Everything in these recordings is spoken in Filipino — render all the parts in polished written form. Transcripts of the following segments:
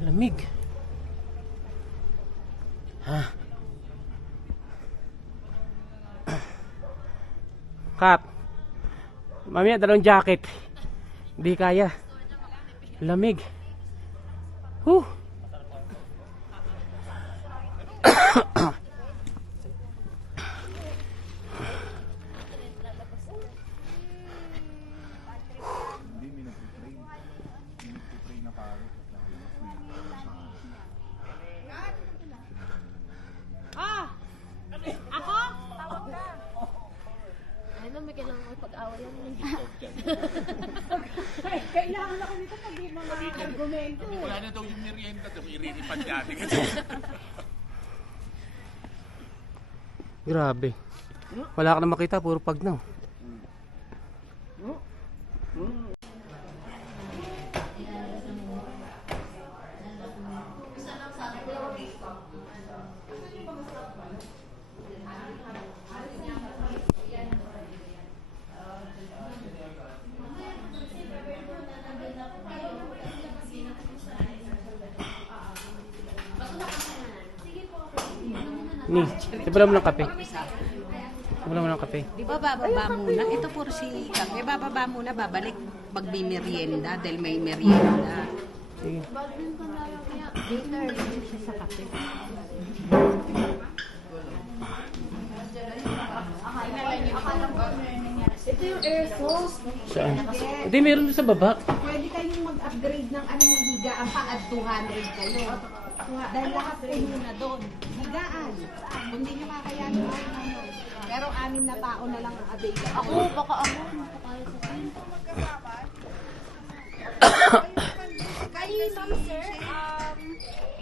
Lamig. Ha? Kat. Mamaya dalawang jacket. Hindi kaya. Lamig. Huh. May kailangan ko pag-awayan mo. Kailangan ako nito pag di mga argumento. Wala na daw yung merienda, iriripan dati. Grabe. Wala ka na makita, puro pagnaw. Ni, wala mo ng kape. Wala mo ng kape. Di ba bababa muna? Ito puro si kape. Bababa muna, babalik pag may merienda dahil may merienda. Sige. Later, siya sa kape. Ito yung airflow. Saan? Hindi, meron doon sa baba. Pwede kayong mag-upgrade ng anong higaan pa at 200 kayo. Dahil lahat puno na doon. Higaan. Kung di nyo kakayanin ano. Pero 6 na tao na lang ang available. Ako, baka ako. Makakaya sa akin. Kay ma'am sir,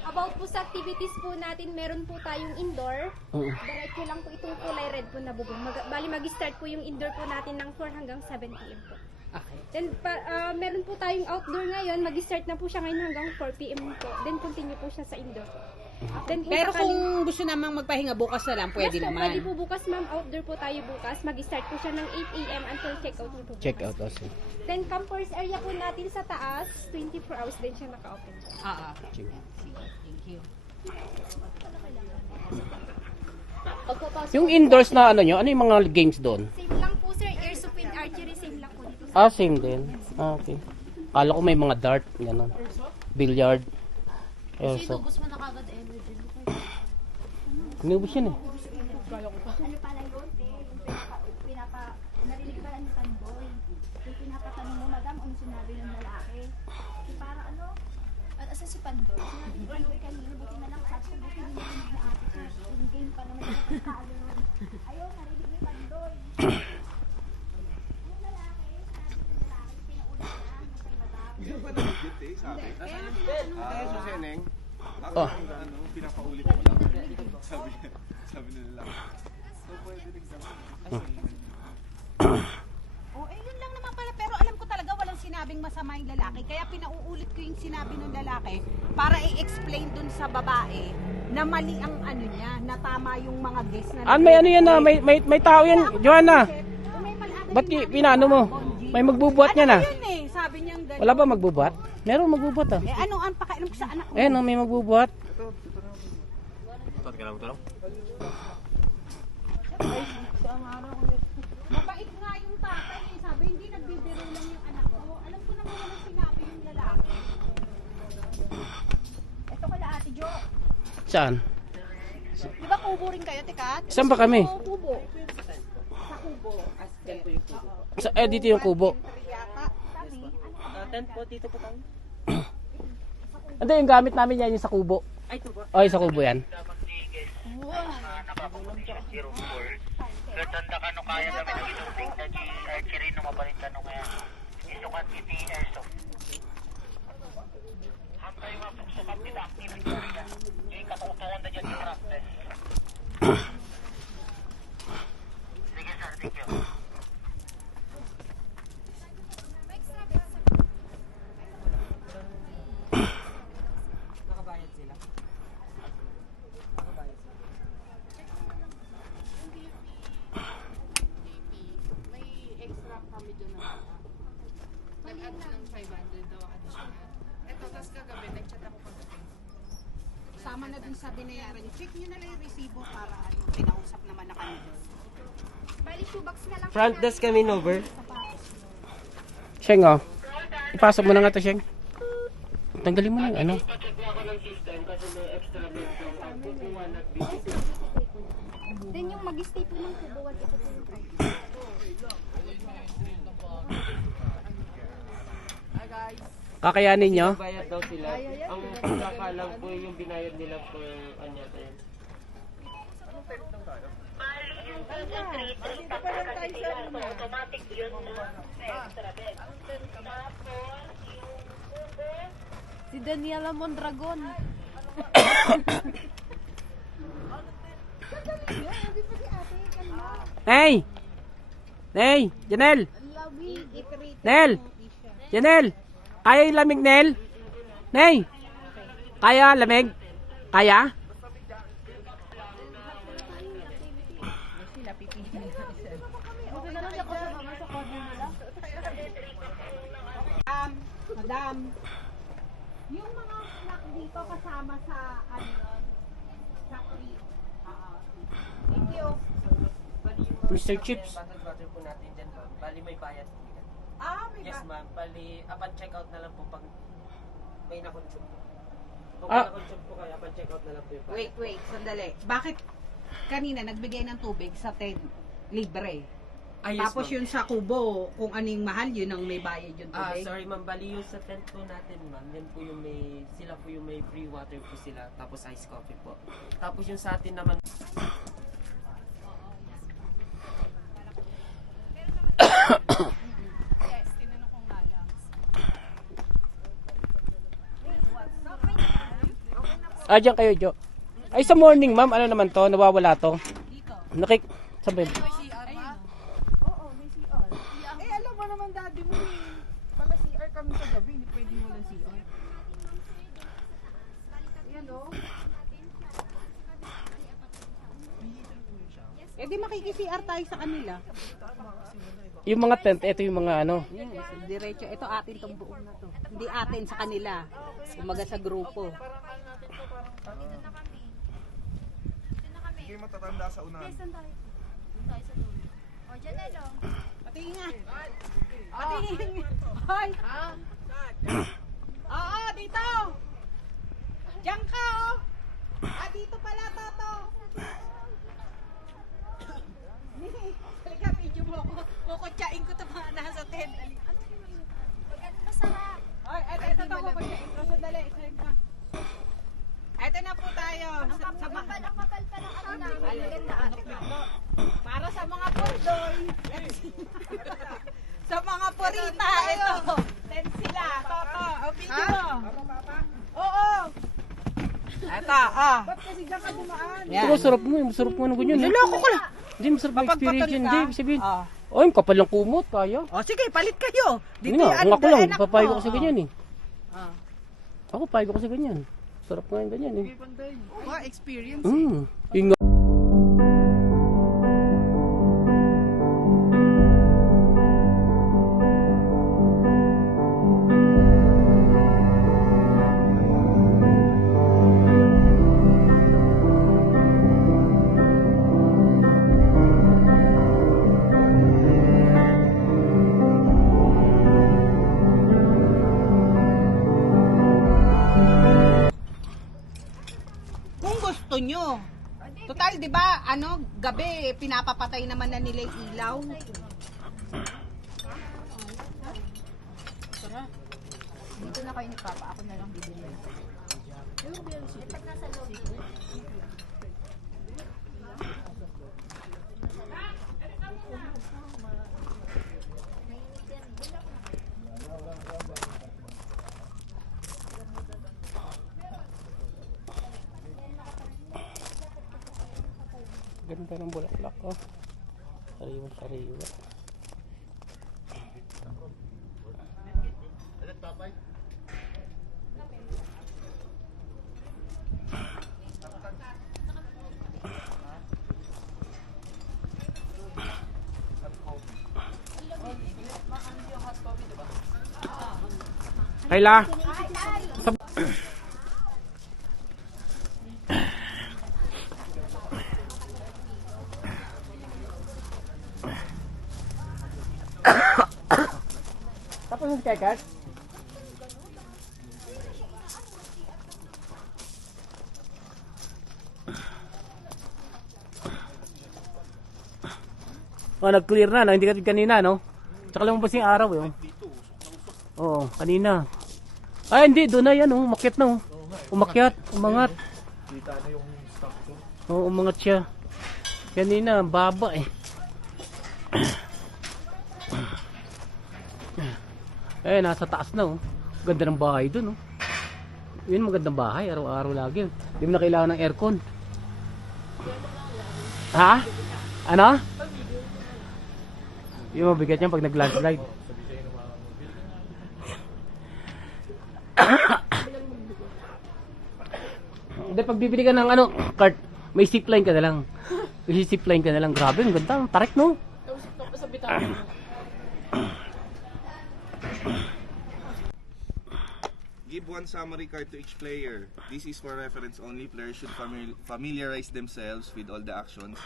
about po sa activities po natin, meron po tayong indoor. Diretso lang po itong kulay red po na bubong. Bali mag-start po yung indoor po natin ng 4 hanggang 7 p.m. po. Okay. Then meron po tayong outdoor ngayon, mag-start na po siya ngayon hanggang 4 p.m. po. Then continue po siya sa indoor po. Then, Pero kung gusto namang magpahinga bukas na lang, pwede yes, po, naman. pwede po bukas ma'am, outdoor po tayo bukas. Mag-start po siya ng 8 a.m. until check-out po. Check out also. Then campers area po natin sa taas, 24 hours din siya naka-open po. Sige. Thank you. Pagkapasok. Yung indoors na ano nyo, ano yung mga games doon? Same lang po sir, airsoft and archery, same lang po dito. Ah, same din. Ah, okay. Kala ko may mga dart, gano'n. Billiard. Airsoft. Sinubos mo na kagad energy mo. Inubos yan eh. Ano pala yun, narinig pala ni Pandoy. Yung pinapatanong mo, madam, ano sinabi ng lalaki? Para ano? Asa si Pandoy? Sinabi ni Pandoy kanina, buti na lang sabi ko, buti na lang na ate ko. Yung game pa naman yung pagkakalo. Ayun, narinig ni Pandoy. Yung lalaki, sabi ng lalaki, pinaulit na, kay madam. Hindi pa nag-get eh, sabi. So, Seneng, Oh. pinapaulit mo lang. Sabi nila lang. So, pwede rin Yun lang naman pala. Pero alam ko talaga walang sinabing masama yung lalaki. Kaya pinauulit ko yung sinabi ng lalaki para i-explain dun sa babae na mali ang ano niya, na tama yung mga guests na... May ano yan na, may tao yan, Joanna. May malada Ba't yung pinano mo? May magbubuhat niya na. yun eh, sabi niyang gano'n. Wala ba magbubuhat? Meron magbubuhat ah. Ano ang pakailan ko sa anak ko? Eh, no, may magbubuhat. Mabait nga yung tatay eh. Sabi, hindi nagbibiro lang yung anak ko. Alam ko naman walang sinabi yung lalaki. Ito kala ate Jo. Saan? Di ba kubo rin kayo, Tikat? Saan ba kami? Kubo. Sa kubo. Dito yung kubo. Hindi, yung gamit namin yan, yung sa kubo. Ay, sa kubo yan. Tanda ka no kaya kami ng inuting na di archery no mabalitan no kaya isukat iti airsoft. Hantay nga sukat nila activity nila. Di katutungan na dyan yung practice. Sige sir, thank you. Nakabayad sila. May extra kami doon na nag-add ng 500 daw additional. Sama na dun sa binayaran. Check nyo na lang yung resibo para ano, pinausap naman na kami doon. Bali, shoebox na lang. Front desk kami, Nover. Sheng, oh. Ipasok mo na nga to, Sheng. Tanggalin mo na yung ano. Pacheck ko ako ng system kasi may extra bed daw. Ang kukuha na Then yung mag-stay po ng tubo, ito po yung price. Kakayanin nyo? bayad daw sila. Ang pinakalang po yung binayad nila for ano yun. Automatic yun na extra bed. Si Daniela Mondragon. Hey! Hey! Janelle! Nel! Janelle! Kaya yung lamig, Nel? Ney! Kaya lamig? Kaya? Madam, yung mga snack dito kasama sa ano yun, sa free. Thank you. Mr. Chips. Bottled water po natin dyan, ma'am. Bali may bayad po yan. May Yes, ma'am. Bali, upon check out na lang po pag may na-consume po. Kung Ah. na-consume po kayo, upon check out na lang po yung bayad. Wait, sandali. Bakit kanina nagbigay ng tubig sa 10 libre? Ah, yes, Tapos ma'am. yun sa kubo, kung anong mahal, yun ang may bayad yung Ah, tubig. sorry ma'am, bali yung sa tent po natin ma'am, yan po yung may, sila po yung may free water po sila, tapos ice coffee po. Tapos yung sa atin naman, Diyan kayo, Jo. Ay, sa morning, ma'am. Ano naman to? Nawawala to? Nakik... Saan ba yun? Alam mo naman daddy mo pala CR kami sa gabi, hindi pwede walang CR. Ayan o. Di makiki-CR tayo sa kanila. Yung mga tent, ito yung mga ano. Diretso, ito atin tong buong na to. Hindi atin sa kanila. Umaga sa grupo. Hindi matatanda sa unahan. O, Janelo. Patingin nga. Patingin. Hoy. Oo, dito. Diyan ka oh. Dito pala Toto. Halika, video mo ako. Kukutsain ko ito mga nasa tent. Maganda masarap. Ay, ito kukutsain ko. Sandali, isayag ka. Ito na po tayo. Ang kapal pa ng ano namin. Maganda ate. Para sa mga pondoy. Sa mga purita, ito. Ten sila. Toto, o video mo. Oo. Ito, Ba't kasi dyan ka dumaan? Ito, masarap mo. Masarap mo ng ganyan. Niloko ko lang. Hindi, masarap mo experience yun. Hindi, sabihin. Oh, yung kapal ng kumot. Kaya. O sige, palit kayo. Hindi nga, kung ako lang. Papayo ko sa ganyan eh. Ako, payo ko sa ganyan. Sarap nga yung ganyan eh. Experience. Yun nga. Kung gusto nyo. Total, di ba, gabi, pinapapatay naman na nila yung ilaw. Dito na kayo ni Papa. Ako na lang bibili. Ganda ng bulaklak, oh. Sariwa. Kayla. mo si Kekart? Oh, nag-clear na, no? Hindi katid kanina, no? Tsaka lumabas yung araw, eh. Oo, kanina. Ay, hindi, doon na yan, oh. Umakyat na, oh. Umakyat, umangat. Kita na yung structure. Oo, umangat siya. Kanina, baba, eh. Eh, nasa taas na, oh. Ganda ng bahay doon, oh. Yun, magandang bahay, araw-araw lagi. Hindi mo na kailangan ng aircon. Ha? Ano? Yung mabigat yan pag nag-landslide. Hindi, pag bibili ka ng ano, cart, may zipline ka na lang. May zipline ka na lang. Grabe, ang ganda. Ang tarik, no? Give one summary card to each player. This is for reference only. Players should familiarize themselves with all the actions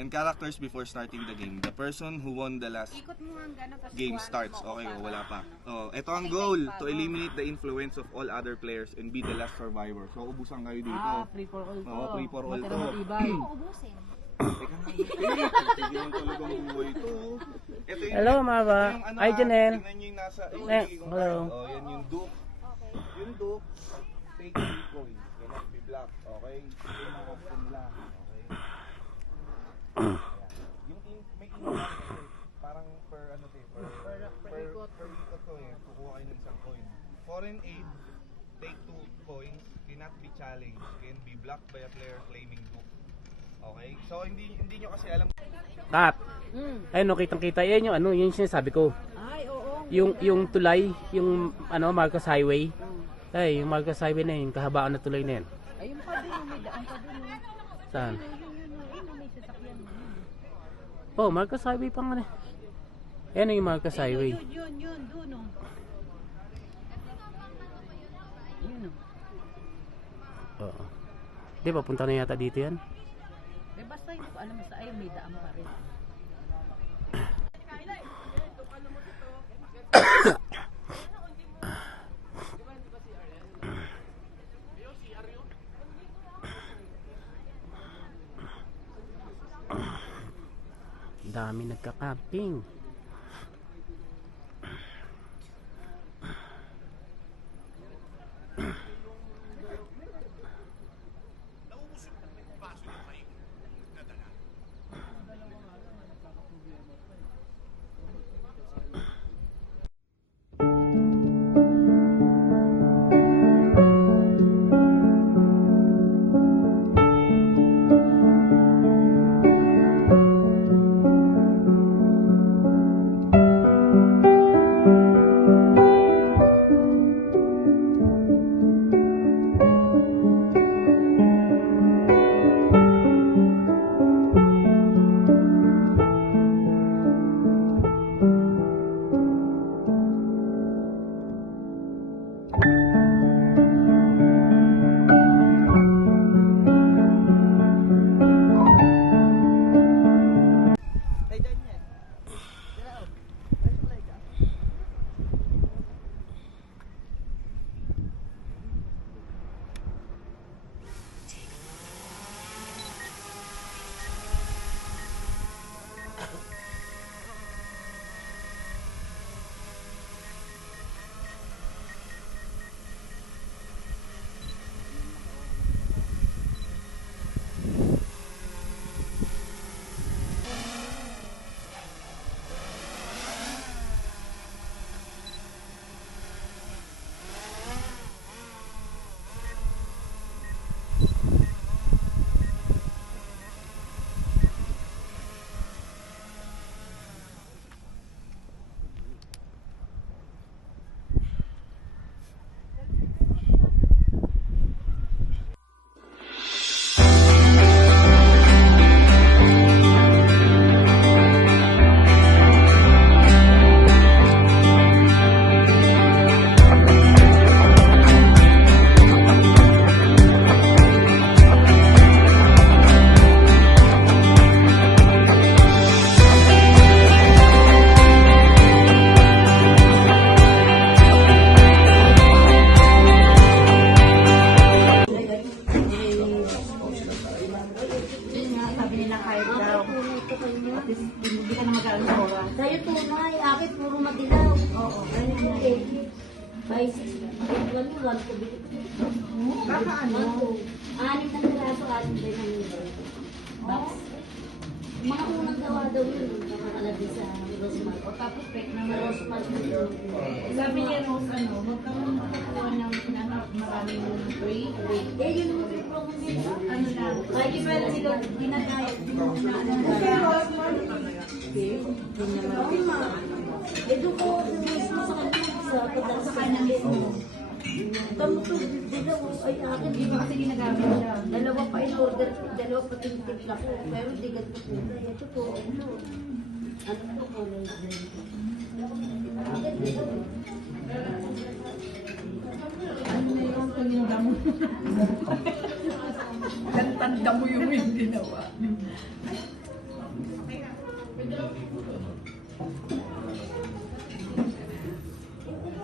and characters before starting the game. The person who won the last Ikot mo ang gano'n, tas game kuhanan starts. mo. Okay, wala pa. Oh, ito ang goal, to eliminate the influence of all other players and be the last survivor. So, ubusan kayo dito. Free for all to. Oo, free for all to. Matibay. Ubusin. Teka nga, sige lang talagang buhay ito. Ito yung, Hello, Mama. yung ano, Hi, Janelle. tingnan nyo yung nasa, Hello. Oh, yan yung duke. Yung duke, take 3 coins. Cannot be blocked. Okay? Ito yung mga option nila. Okay? May income kasi, parang per ano to per ikot to eh, kukuha kayo ng isang coin. Foreign aid, take 2 coins, cannot be challenged, can be blocked by a player claiming duke. Okay? So hindi nyo kasi alam. Kat. Ayun, no, kitang-kita. Yan yung ano, yun yung sinasabi ko. Ay, oo. Yung tulay, yung ano, Marcos Highway. Ay, yung Marcos Highway na yun, kahabaan na tulay na yun. Ayun pa din, may daan pa din. Saan? May sasakyan. Oh, Marcos Highway pa nga na. Ayan yung Marcos Highway. Yun, doon oh. Yun oh. Oo. Di ba, punta na yata dito yan? Eh, basta hindi ko alam, basta ayun, may daan pa rin. Dami nagka-camping. ay 6.1 ko bitin. Kakaano? 6 na piraso, 6 din ang box. Mga unang gawa daw yun, nakakalagay sa Rosemont. O tapos pek na Rosemont yun. Sabi niya Rose, magkaroon ng maraming weight. Eh, yun yung triplo ko nila. Ano lang. Ay, di ba sila ginagayat din mo na ano. Eh, doon ko mismo sa kanya, sa pagdala sa kanya mismo. Tamutong dilaw, ay akin, di ba kasi ginagamit siya. Dalawa pa in order, dalawa pa timpla ko, pero di ganito po. Ito po, ano to po, Tanda mo yung ginawa.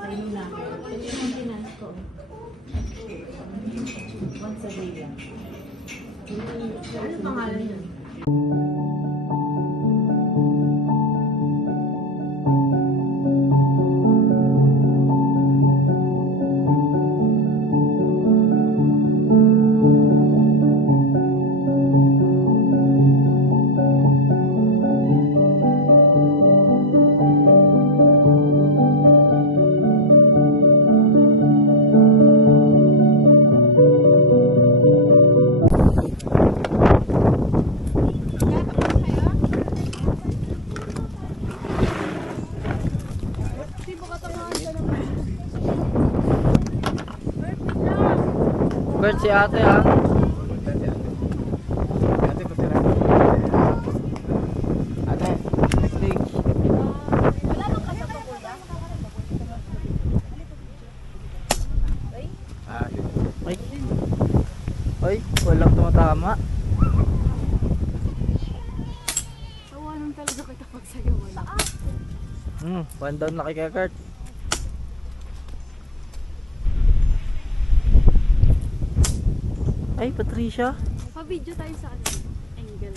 ayun na. Ito yung maintenance ko. Once a day lang. Ano pangalan yun? Bert, si ate ha. Ate, steak. Ay. Ay, walang tumatama. Tawanan talaga kita pag sa'yo wala. One down laki kay Kurt. Ay, Patricia. Pa-video tayo sa ano. Angle.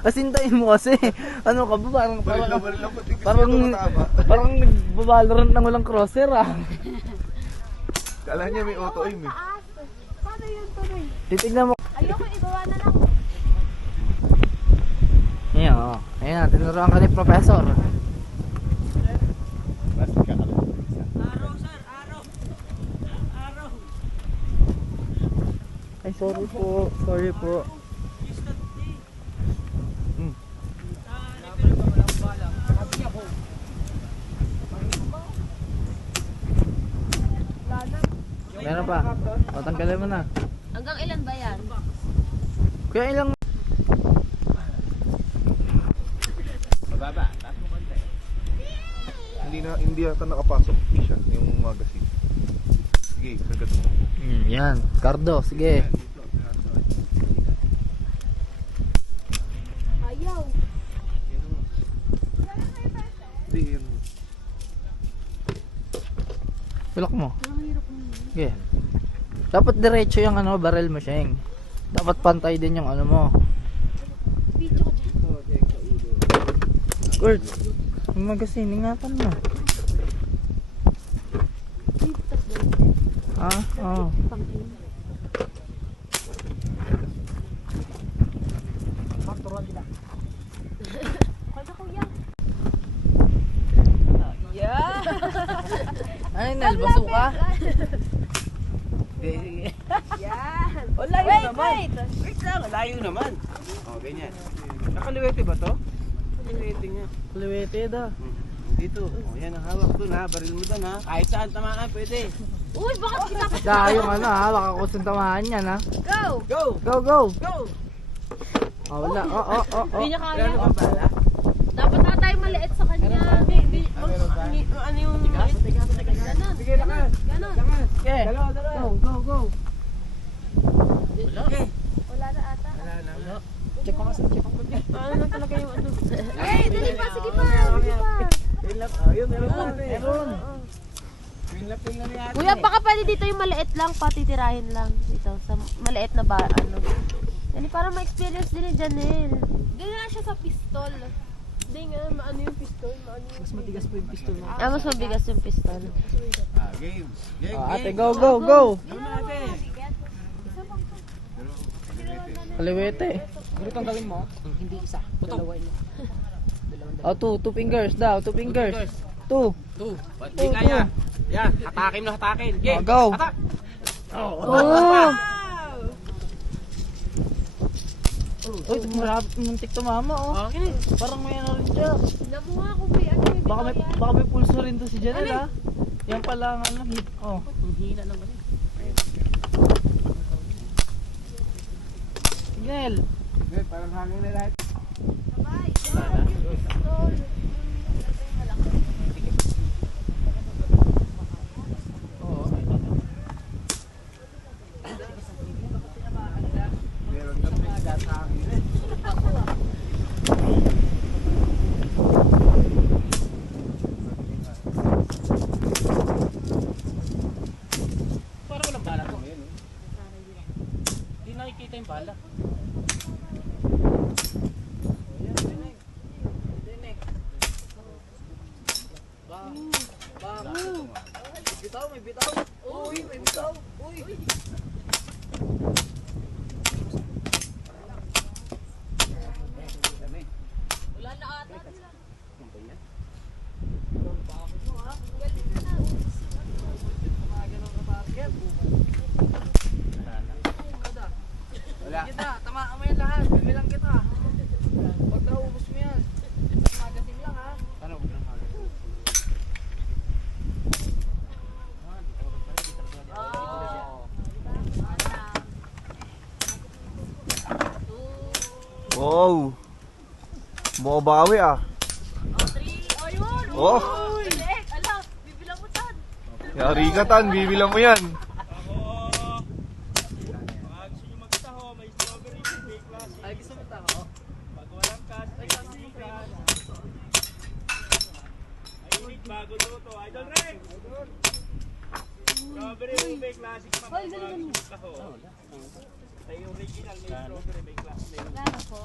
Asintayin mo kasi. Ano ka ba? Parang nagbabalorant ng walang crosser ah. Kala niya may auto aim eh. Paano yun tuloy? Titignan mo. Ayoko, ibawa na lang. Ayan, ayan na, tinuruan ka ni Professor. Ay, sorry po. Sorry po. Meron pa. O, tanggalin mo na. Hanggang ilan ba yan? Kaya ilang... Hindi yata nakapasok siya yung magazine. Sige, sagat mo. Yan, Cardo, sige. Ayaw. Hindi yun. Pilak mo. Sige. Dapat diretso yung ano, barrel mo, Sheng. Dapat pantay din yung ano mo. Video ko dyan. Kurt, yung magazine, ingatan mo. Ah, oo. Kaya kuya. Ay, nalbaso ka? Yan. Oh, layo naman. Wait lang, layo naman. Oh, ganyan. Nakaliwete ba to? Nakaliwete nga. Liwete da. Dito. Oh, yan ang hawak doon ha. Baril mo doon ha. Kahit saan tamaan, pwede. Uy, bakit kita? Dahil yung ano ha, baka kusang tamahan yan ha. Go! Go! Go, go! Go! Oh, wala. Oh. Hindi niya kaya. Gano'n ka pala? Dapat na tayo maliit sa kanya. Ano yung... Ganon. Sige, lakas. Ganon. Okay. Dalawa. Go. Okay. Wala na ata. Wala na. Check ko kasi, check ko. Ano na talaga yung ano? Eh, dali pa. Sige pa. Ayun, meron. Pinlapin na niya. Kuya, baka pwede dito yung maliit lang, patitirahin lang dito sa maliit na ba ano. Yan para ma-experience din ni Janelle. Ganyan siya sa pistol. Hindi nga, maano yung pistol? Mas matigas po yung pistol mo. Mas mabigas yung pistol. Game. Ate, go, go, go! Kaliwete. Ganito ang gawin mo? Hindi isa. Dalawain mo. Oh, two fingers daw, two fingers. Two. Hindi kaya. Yan, hatakin mo, hatakin. Oh, go. Hatak. Oh! Uy, muntik tumama, oh. Okay. Parang may ano rin siya. Nakuha ko ba ano yung Baka may pulso rin to si Janelle, ha? Yan pala ang ano, hit. Oh. Ang hina naman eh. Janelle. Parang hangin na lahat. Meron ka pa sa hangin eh. Parang walang bala to. Hindi nakikita yung bala. Bitaw, may bitaw. Uy, may bitaw. Uy. Wala na ata. Wala. Kita, tamaan mo yan lahat. Bibilang kita. Pag naubos mo yan. Magasin lang, ha? Ano ba nang hangin? Wow! Bumabawi ah. Oh! Ala, bibilang mo tan. Yari ka tan, bibilang mo yan. Ay, gusto mo taho? Bago luto, Idol Rex! Strawberry ube classic pa. Hoy, galing mo. Ito yung original, may strawberry, may classic. Gano po?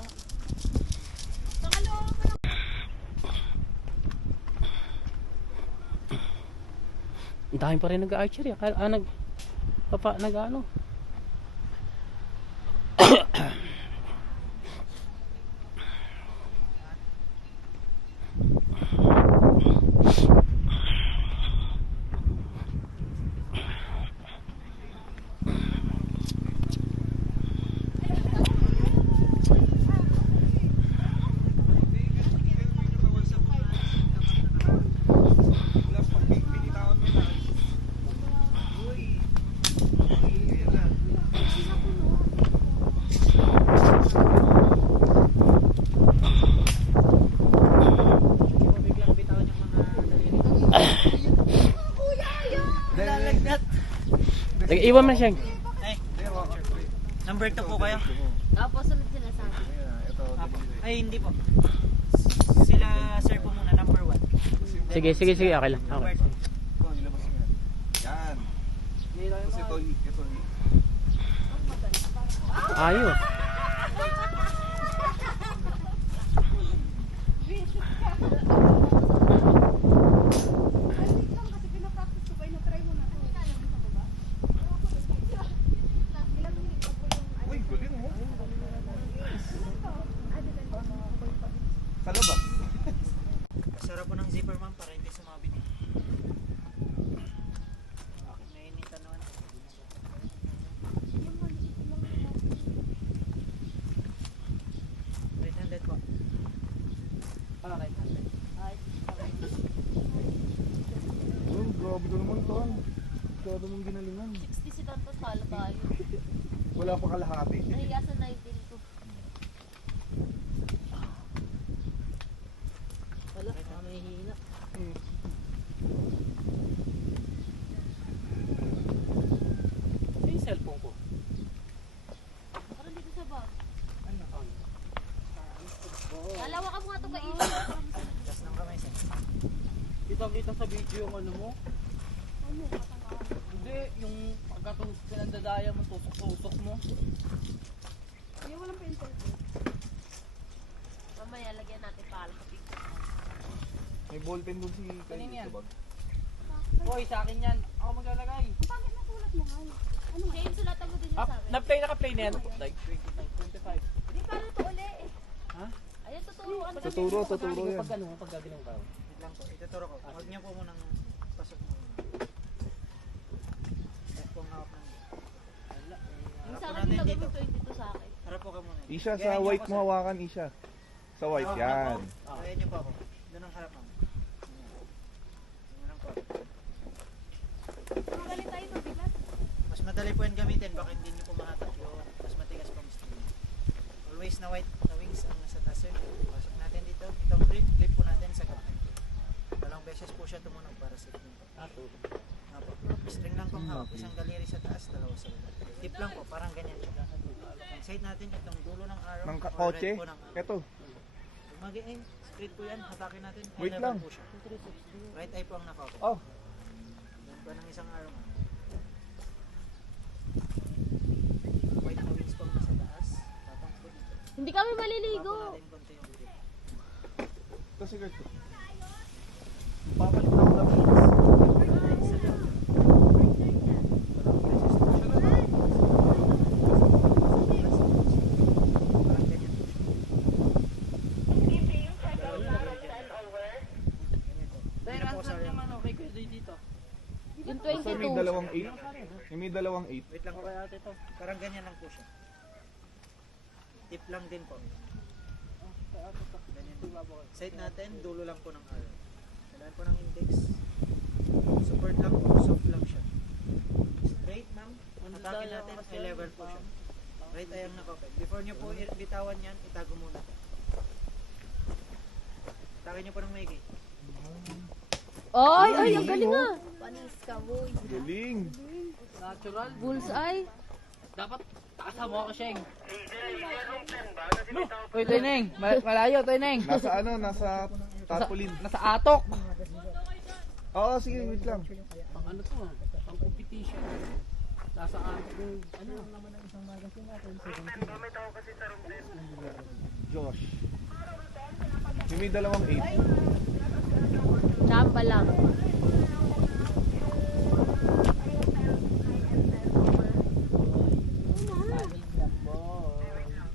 Ang dami pa rin nag-archery. Nag-ano? Iwan mo na siya. Number 2 po kayo? Tapos sunod sila sa akin. Ay, hindi po. Sila sir po muna, number 1. Sige, okay lang. Okay. Yan. Kasi ito. Ayos. Uy, galing mo. Sa labas. Sarap po ng zipper ma'am para hindi sumabit. Bakit nainitan naman? $800 po. Ah, $800. Oh, grabe ka naman tan. Grabe mong ginalingan. 60 si Tanto talo tayo. Wala pa kalahati. Nahiya sa 19 ko. Wala, may hina. Yung cellphone ko. Parang dito sa bag. Dalawa ka mga ito kainin. Gas ng kamay sir. Kita sa video yung ano mo? Hindi, yung pagkatulog pinandadaya mo, tusok-tusok mo. Yung walang pencil. May ballpen dun si Kanina yan. Kabag. Hoy, sa akin yan. Ako maglalagay. Bakit nasulat mo nga? Ano nga? James, sulatan mo din yun sa akin. Naka-play na yan. Like 25. Di pa rin ito uli eh. Ha? Ayun, tuturuan ka. Tuturo yan. Pag ano, pag gagawin ka. Wait lang po. Ituturo ko. Huwag niyo po munang pasok mo. Huwag po ang hawak ng... Yung sa akin, nilagay mo 22 sa akin. Harap po ka muna. Isha, sa white mo hawakan, Isha. Sa white, yan. Ayan niyo po ako. Doon ang harap mo. Doon lang po. Magaling tayo mabigat. Mas madali po yan gamitin. Baka hindi niyo po mahatak yun. Mas matigas po ang string. Always na white na wings ang nasa taas yun. Pasok natin dito. Itong green, clip po natin sa gapay. Dalawang beses po siya tumunog para sa string. Apo. String lang pong hawak. Isang daliri sa taas, dalawa sa baba. Tip lang po, parang ganyan siya. Ang side natin, itong dulo ng arrow. Ng or kotse. red po ng arrow. Eto. Mag-aim. Straight po yan. Hatakin natin. Wait Level lang. po siya. Right eye po ang naka-open. Oh. Yan po ng isang arrow. White na wings po ang nasa taas. Tapang po dito. Hindi kami maliligo. Baba natin konti yung grip. Ito si Kurt. Papalit na ako ng wings. Sa loob. Walang beses po siya. Parang ganyan po siya. Pero ang saan naman okay ko dito. Yung Basta may 22. dalawang 8. May dalawang 8. Wait lang po. Parang ganyan lang po siya. Tip lang din po. Ganyan. Side natin, dulo lang po ng arrow. Kailangan po ng index. Support lang po, soft lang siya. Straight ma'am. Hatakin natin, ay level po siya. Right ay ang nakapag. Before nyo po bitawan yan, itago muna. Hatakin nyo po ng maigi. Ay, ay, ang galing ah. Panis ka, boy. Galing. Natural. Bullseye. Dapat taasan mo ako, Sheng. Uy, Toyneng. Malayo, Toyneng. Nasa ano, nasa tarpaulin. Nasa atok. Oo, sige, wait lang. Pang ano to, pang competition. Nasa atok yung ano. Josh. May dalawang 8. Chamba lang.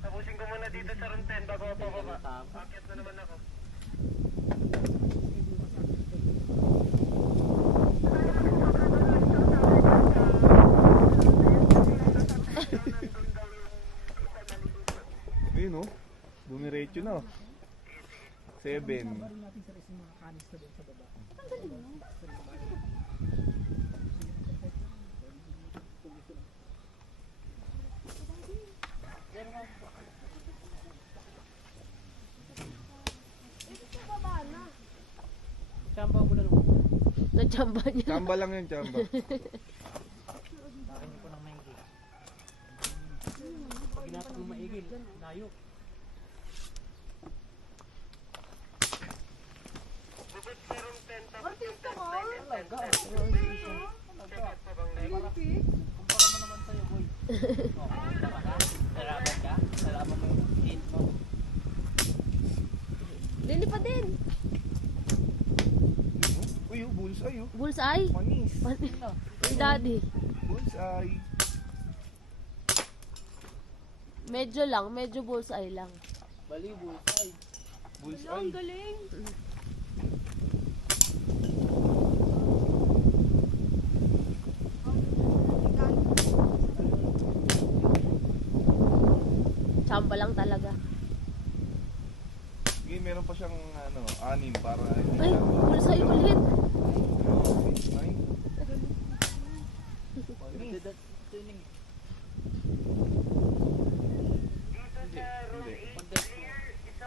Tapusin ko muna dito sa room 10 bago ako baba. Bakit na naman ako? Ayun oh. Dumiretso na. 7. Chamba mo lang. Na-chamba niya. Chamba lang yun, chamba. Bakit niyo po ng maigi? Pag ginapat mo maigi, layo. Artista ka? Talaga. Kumpara mo naman sa'yo, boy. Lalaban ka? Lalaban mo yung hit mo. Lili pa din. Uy, oh, bullseye oh. Bullseye. Manis. Yung daddy. Bullseye. Medyo lang, medyo bullseye lang. Bali, bullseye. Bullseye. Ang galing. Chamba lang talaga. Sige, meron pa siyang ano, 6 para Ay, bullseye ulit. 9.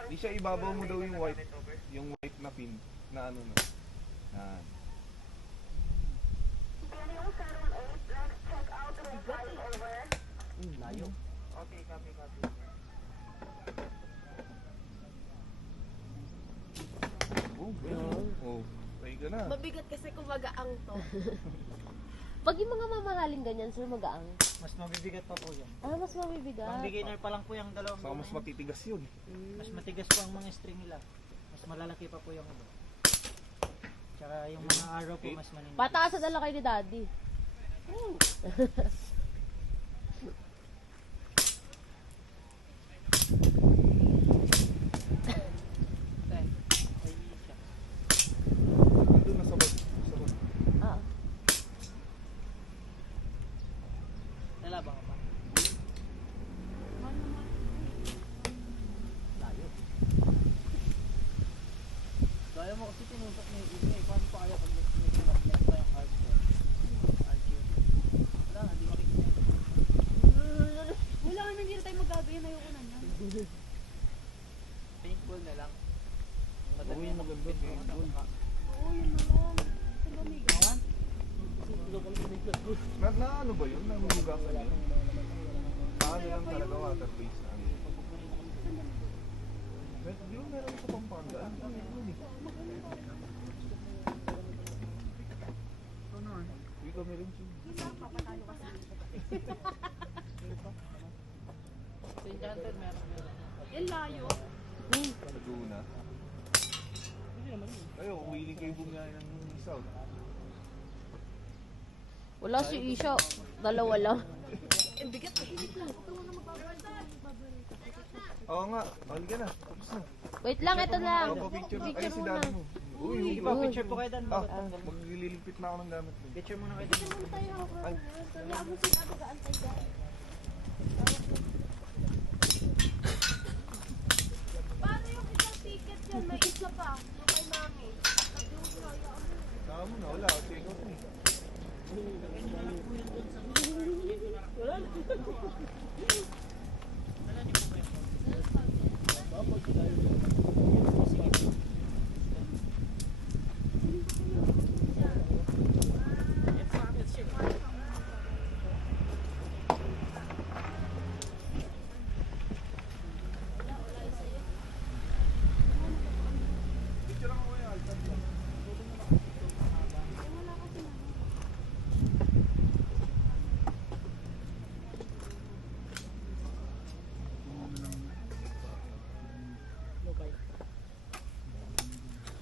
Hindi siya ibabaw mo daw yung white na pin na ano na. Yan. Layo. Okay, copy. Oh, oh, try ka na. Mabigat kasi kung magaang to. Pag yung mga mamahaling ganyan, sir, magaang. Mas mabibigat pa po yan. Ah, mas Pang mabibigat. beginner pa lang po yung dalawang Saka mas matitigas yun. Mas matigas po ang mga string nila. Mas malalaki pa po yung ano. Tsaka yung mga araw po mas maninipis. Pataasan na lang kayo ni Daddy. Doon na sabag. Ah. Nalabang ka pa. Kaya mo kasi tinusok na yung iba eh. Paano pa kaya pag next pa yung hardcore? Hardcore. Wala nga, di makikita. Wala kami, hindi na tayo magagawin. Ayoko na niya. Paintball na lang. Uy, maganda. Oo, yun na lang. Ang gamigan. Na ano ba yun? Namuhugasan yun? Paano lang talaga water based na ano? Di ba meron sa Pampanga? Ano yun eh? Uy, kami rin siya. Sa Enchanted meron. Yan layo. Laguna. Ayo, willing kayo bumiyay ng south. Wala si Isha. Dalawa lang. Oo nga, balik ka na. Tapos na. Wait lang, ito lang. Picture ay Picture si muna. daddy mo. Uy, Sige pa, picture po kayo Dan. maglililigpit na ako ng gamit mo. Picture muna kayo Dan. Ay, Paano yung isang ticket dyan? May isa pa. Yung kay mami. saka mo na, wala. Check out ni.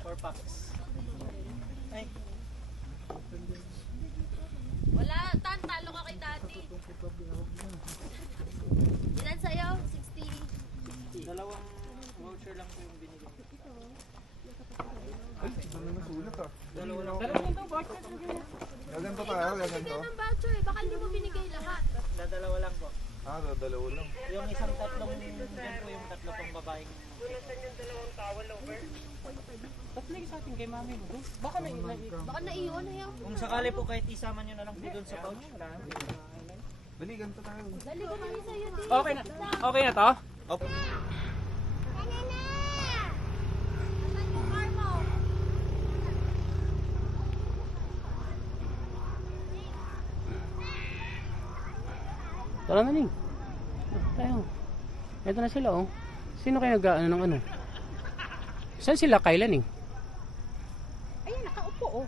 Four packs. Ay, Wala, Tan. Talo ka kay Daddy. Ilan sa'yo? 60. dalawang voucher lang po yung binigay. Ay, ano na sulat ah. Dalawa lang. Gaganto tayo, gaganto. Ng voucher eh. Baka hindi mo binigay lahat. Dalawa lang po. Ah, dalawa lang. Yung isang tatlong dyan po yung tatlo pang babaeng. Ba't lagi sa atin kay mami mo? Baka Baka naiwan na yan. kung sakali po kahit isama nyo na lang po doon sa pouch. Wala. Dali, ganito tayo. Dali ko naman sa'yo, di. Okay na. Okay na to? Nasaan yung car mo? Tara na, Ning. Tayo. Ito na sila, oh. Sino kayo nag-ano ng ano? Saan sila, Kyla, Ning? Ayun, nakaupo oh.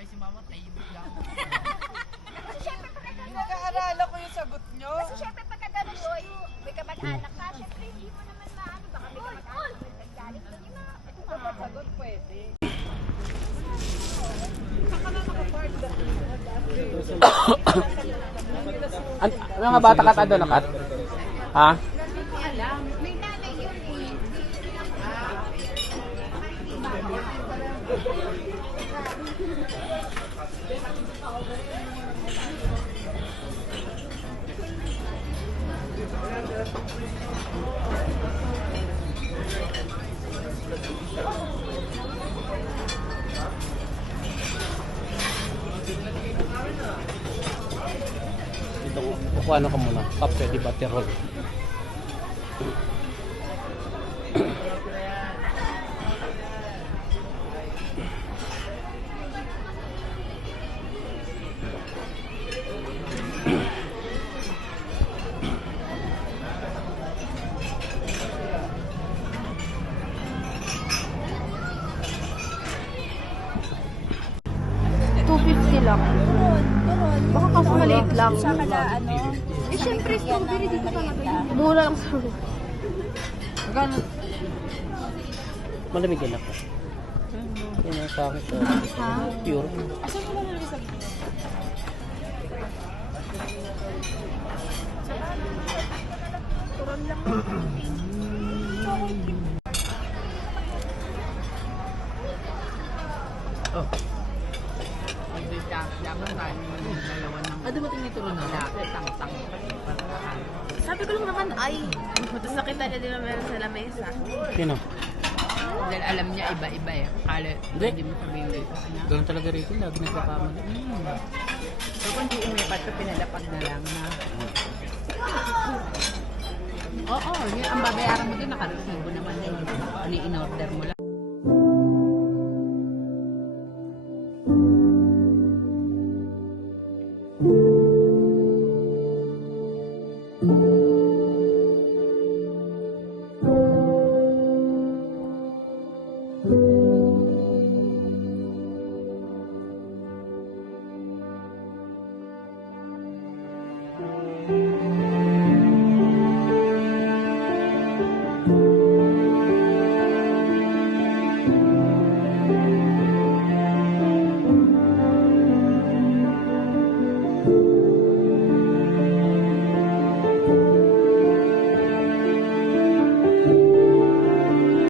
Si mama, tahimik lang. Kasi syempre pagka Nag-aalala ko yung sagot nyo. Kasi syempre pagka ganun, oy, may kamag-anak ka, syempre hindi mo naman maano, baka may kamag-anak, may naggalit doon yung mga Sagot pwede. Mga bata kat ano na kat? Ha? Alam, may nanay yun eh. Kuha ka muna. Kape, di ba? Terol. lang. Baka kaso maliit lang. Eh, syempre, strawberry dito talaga yun. Mura lang sa room. Magkano? Malamig yan ako. Yan ang sa akin. Pure. Asan ko ba nalagay sa Turon lang. Oh. Dapat tayo yung dalawa ng... dumating nito ron na lapit, tang-tang. Sabi ko lang naman, ay. Tapos nakita niya din na meron sa lamesa. Sino? Dahil alam niya iba-iba eh. Kala, hindi mo sabihin dito. Ganun talaga rito. Lagi nagkakamali. So kung di umipat ko, pinalapag na lang na... Oo, yun ang babayaran mo din, nakaresibo naman yun. Ano in-order mo lang.